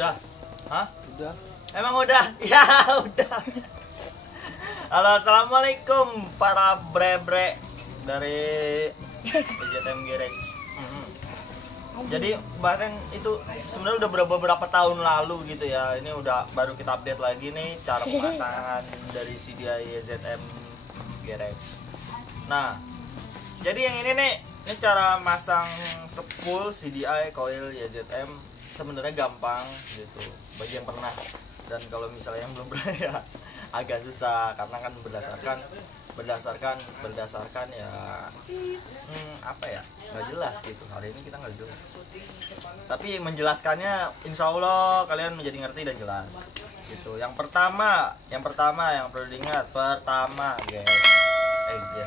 Udah? Hah? Udah. Emang udah? Ya udah. Halo, assalamualaikum para bre-bre dari PJTM Gerex. Jadi bareng itu sebenarnya udah beberapa tahun lalu gitu ya. Ini udah baru kita update lagi nih cara pemasangan dari CDI YZM Gerex. Nah, jadi yang ini nih, ini cara masang spool CDI coil YZM sebenarnya gampang gitu bagi yang pernah, dan kalau misalnya yang belum pernah ya agak susah karena kan berdasarkan ya apa ya, nggak jelas gitu. Hari ini kita nggak jelas, tapi menjelaskannya insya Allah kalian menjadi ngerti dan jelas gitu. Yang pertama yang perlu diingat, guys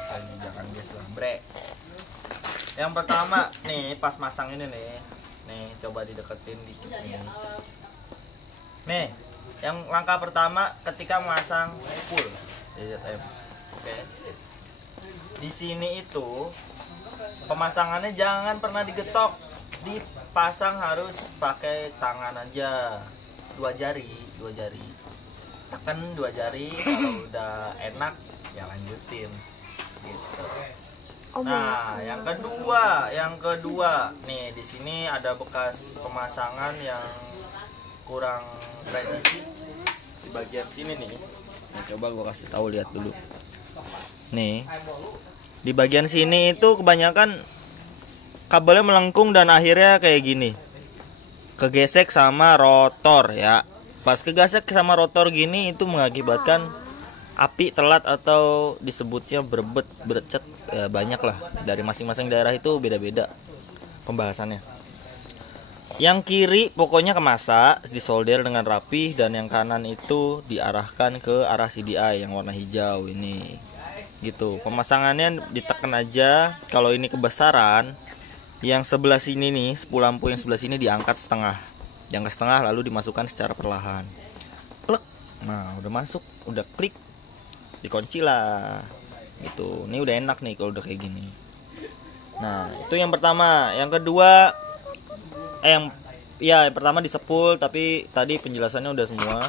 lagi, jangan guys lah bre. Yang pertama nih, pas masang ini nih coba dideketin dikit nih. Yang langkah pertama ketika masang spool YZM. Oke. Di sini itu pemasangannya jangan pernah digetok, dipasang harus pakai tangan aja, dua jari, tekan dua jari. Kalau udah enak ya lanjutin gitu. Nah, yang kedua nih, di sini ada bekas pemasangan yang kurang presisi di bagian sini nih. Nah, coba gua kasih tahu, lihat dulu. Nih, di bagian sini itu kebanyakan kabelnya melengkung dan akhirnya kayak gini. Kegesek sama rotor ya. Pas kegesek sama rotor gini itu mengakibatkan api telat atau disebutnya berecet ya, banyak lah, dari masing-masing daerah itu beda-beda pembahasannya. Yang kiri pokoknya kemasa, disolder dengan rapi, dan yang kanan itu diarahkan ke arah CDI yang warna hijau ini gitu. Pemasangannya ditekan aja. Kalau ini kebesaran, yang sebelah sini nih, spool lampu yang sebelah sini diangkat setengah, lalu dimasukkan secara perlahan. Klik. Nah, udah masuk, udah klik, dikunci lah gitu. Ini udah enak nih kalau udah kayak gini. Nah, itu yang pertama. Yang kedua yang pertama di spool, tapi tadi penjelasannya udah semua.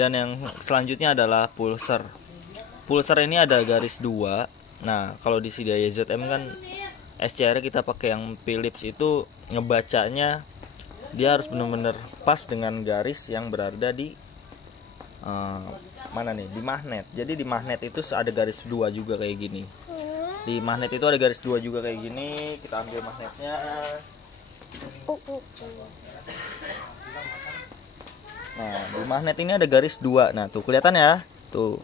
Dan yang selanjutnya adalah pulser. Pulser ini ada garis 2. Nah, kalau di CDI YZM kan SCR kita pakai yang Philips, itu ngebacanya dia harus benar-benar pas dengan garis yang berada di mana nih, di magnet. Jadi di magnet itu ada garis 2 juga kayak gini. Di magnet itu ada garis 2 juga kayak gini. Kita ambil magnetnya. Nah, di magnet ini ada garis 2. Nah, tuh kelihatan ya. Tuh.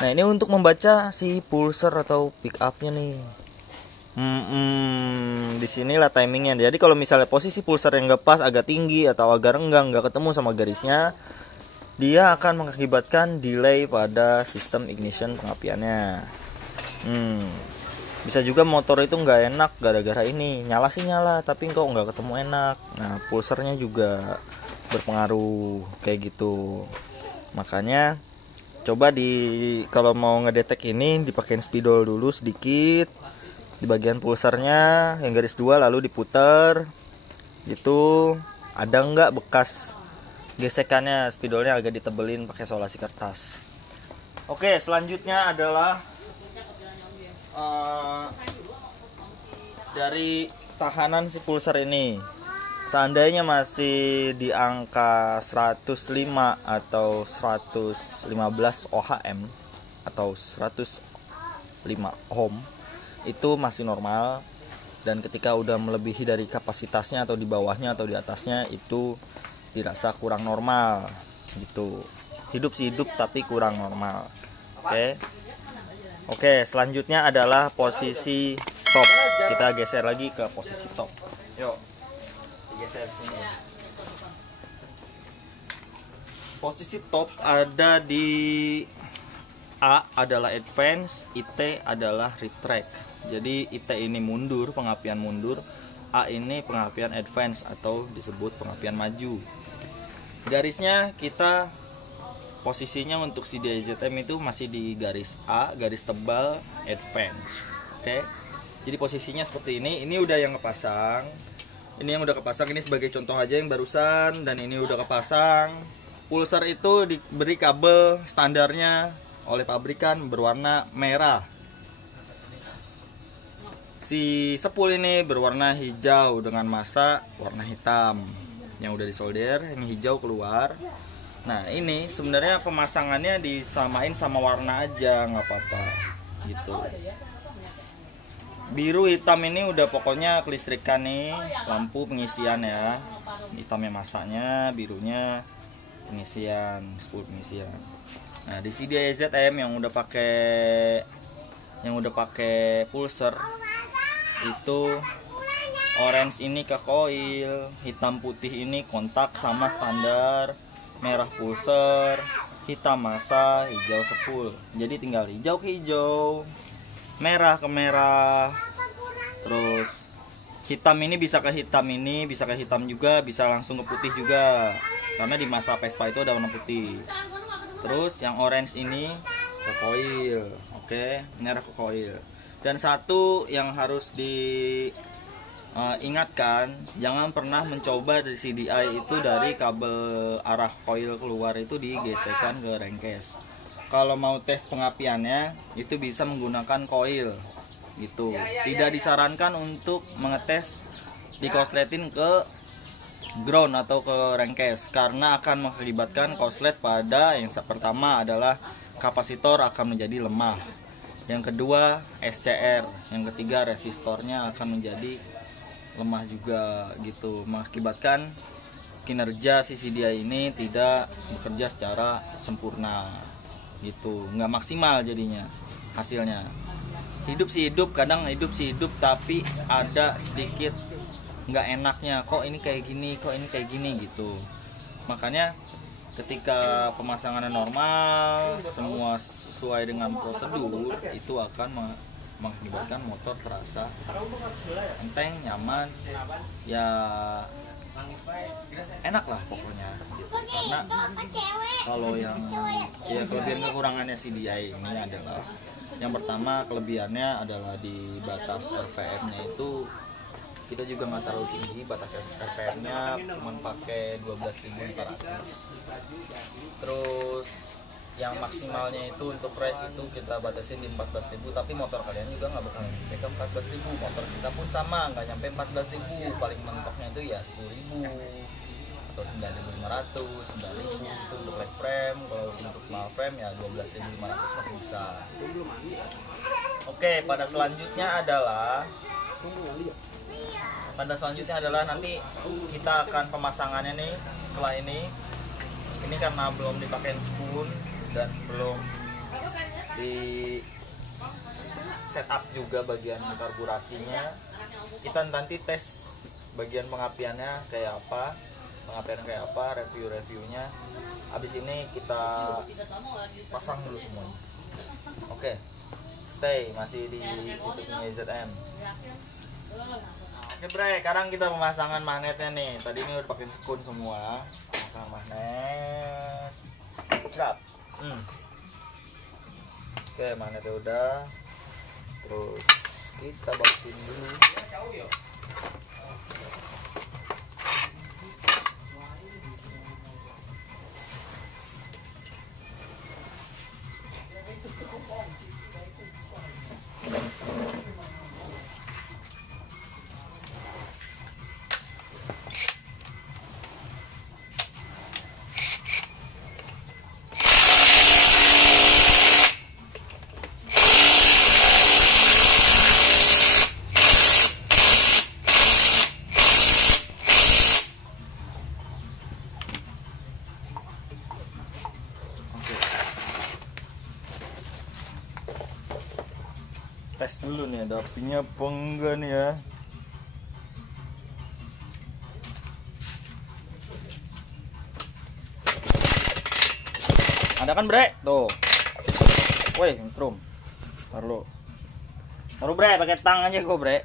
Nah, ini untuk membaca si pulser atau pick up-nya nih. Di sinilah timingnya. Jadi kalau misalnya posisi pulser yang nggak pas, agak tinggi atau agak renggang, nggak ketemu sama garisnya, dia akan mengakibatkan delay pada sistem ignition pengapiannya. Bisa juga motor itu nggak enak gara-gara ini. Nyala sih nyala, tapi kok nggak ketemu enak. Nah, pulsernya juga berpengaruh kayak gitu. Makanya coba kalau mau ngedetek ini, dipakein spidol dulu sedikit di bagian pulsernya yang garis 2, lalu diputer gitu. Ada nggak bekas gesekannya, spidolnya agak ditebelin pakai solasi kertas. Oke, selanjutnya adalah dari tahanan si pulser ini. Seandainya masih di angka 105 atau 115 OHM atau 105 ohm, itu masih normal. Dan ketika udah melebihi dari kapasitasnya atau di bawahnya atau di atasnya, itu dirasa kurang normal gitu. Hidup sih hidup, tapi kurang normal. Oke, selanjutnya adalah posisi top. Kita geser lagi ke posisi top. Yuk, geser sini. Posisi top ada di A adalah advance, IT adalah retract. Jadi IT ini mundur, pengapian mundur. A ini pengapian advance atau disebut pengapian maju. Garisnya kita posisinya untuk CDI YZM itu masih di garis A, garis tebal advance. Jadi posisinya seperti ini. Ini udah yang ngepasang. Ini yang udah kepasang, ini sebagai contoh aja yang barusan, dan ini udah kepasang. Pulsar itu diberi kabel standarnya oleh pabrikan berwarna merah. Si sepul ini berwarna hijau dengan massa warna hitam yang udah disolder, yang hijau keluar. Nah ini sebenarnya pemasangannya disamain sama warna aja, nggak apa-apa gitu. Biru hitam ini udah pokoknya kelistrikan nih, lampu pengisian ya. Hitamnya masaknya, birunya pengisian, spool pengisian. Nah di CDI ZM yang udah pakai pulser itu orange ini ke coil, hitam putih ini kontak sama standar, merah pulser, hitam massa, hijau spool. Jadi tinggal hijau ke hijau, merah ke merah, terus hitam ini bisa ke hitam ini, bisa ke hitam juga, bisa langsung ke putih juga, karena di masa Vespa itu ada warna putih. Terus yang orange ini ke coil, oke, merah ke coil. Dan satu yang harus diingatkan, jangan pernah mencoba dari CDI itu dari kabel arah coil keluar itu digeserkan ke rengkes. Kalau mau tes pengapiannya itu bisa menggunakan coil gitu. Tidak disarankan untuk mengetes dikosletin ke ground atau ke rengkes, karena akan mengakibatkan koslet pada yang pertama adalah kapasitor akan menjadi lemah, yang kedua SCR, yang ketiga resistornya akan menjadi lemah juga gitu, mengakibatkan kinerja si CDI ini tidak bekerja secara sempurna gitu, nggak maksimal jadinya hasilnya. Hidup sih hidup, kadang hidup sih hidup, tapi ada sedikit nggak enaknya, kok ini kayak gini, kok ini kayak gini gitu. Makanya ketika pemasangannya normal, semua sesuai dengan prosedur, itu akan mengakibatkan motor terasa enteng, nyaman, ya enak lah pokoknya gitu. Karena kalau yang ya kelebihan kekurangannya CDI ini adalah, yang pertama kelebihannya adalah di batas RPM-nya itu kita juga nggak terlalu tinggi, batas RPM-nya cuma pakai 12.400. Terus yang maksimalnya itu untuk race itu kita batasin di 14.000, tapi motor kalian juga nggak bakal nyampe ke 14.000. Motor kita pun sama, nggak nyampe 14.000, paling mentoknya itu ya 10.000 atau 9.500, 9.000 itu untuk leg frame. Kalau untuk small frame ya 12.500 masih bisa. Oke, pada selanjutnya adalah nanti kita akan pemasangannya nih. Setelah ini karena belum dipakai spoon dan belum di setup juga bagian karburasinya, kita nanti tes bagian pengapiannya kayak apa, review-reviewnya. Habis ini kita pasang dulu semuanya. Oke, stay masih di YouTube-nya ZM. Oke bre, sekarang kita pemasangan magnetnya nih. Tadi ini udah pakai sekun semua, pemasangan magnet. Drop. Oke, magnetnya udah. Terus kita balikin dulu. Tes dulu nih ada apinya apa enggak nih ya. Ada kan bre? Tuh. Woi, nyetrum. Taruh bre, pakai tang aja gua bre.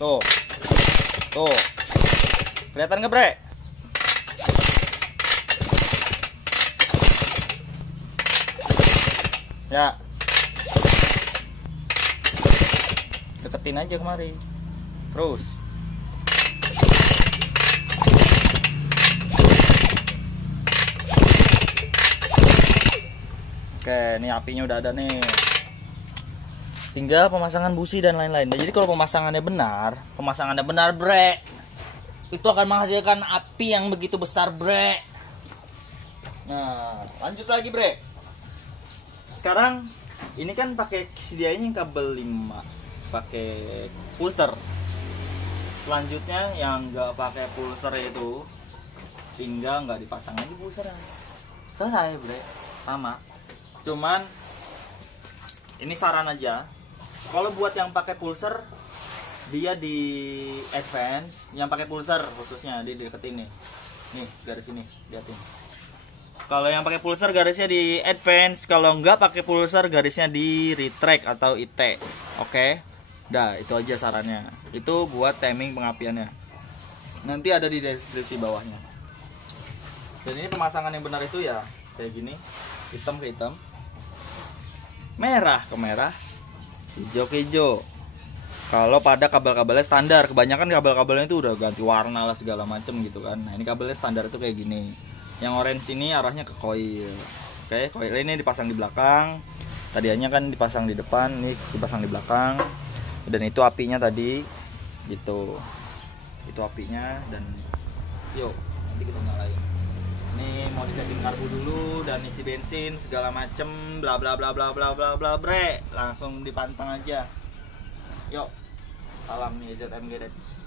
Tuh. Kelihatan nggak bre? Ya. Deketin aja kemari. Terus. Oke, ini apinya udah ada nih. Tinggal pemasangan busi dan lain-lain. Nah, jadi kalau pemasangannya benar, bre, itu akan menghasilkan api yang begitu besar, bre. Nah, lanjut lagi, bre. Sekarang ini kan pakai sedianya kabel 5, pakai pulser. Selanjutnya yang nggak pakai pulser itu tinggal nggak dipasang lagi pulsernya. Selesai, bre. Sama. Cuman ini saran aja. Kalau buat yang pakai pulser, dia di advance. Yang pakai pulser khususnya dia deketin nih. Nih garis ini, liatin. Kalau yang pakai pulser garisnya di advance, kalau nggak pakai pulser garisnya di retract atau IT. Oke. Dah, itu aja sarannya. Itu buat timing pengapiannya. Nanti ada di deskripsi bawahnya. Dan ini pemasangan yang benar itu ya kayak gini, hitam ke hitam, merah ke merah, hijau ke hijau. Kalau pada kabel-kabelnya standar, kebanyakan kabel-kabelnya itu udah ganti warna lah segala macem gitu kan. Nah, ini kabelnya standar itu kayak gini. Yang orange ini arahnya ke coil. Oke, coil ini dipasang di belakang. Tadinya kan dipasang di depan, ini dipasang di belakang. Dan itu apinya tadi gitu. Itu apinya dan yuk, nanti kita nyalain. Ini mau disetting karbu dulu dan isi bensin segala macem bla bla bla bla bla bla bla, bre, langsung dipantang aja. Yuk, salam nih ZM Garage.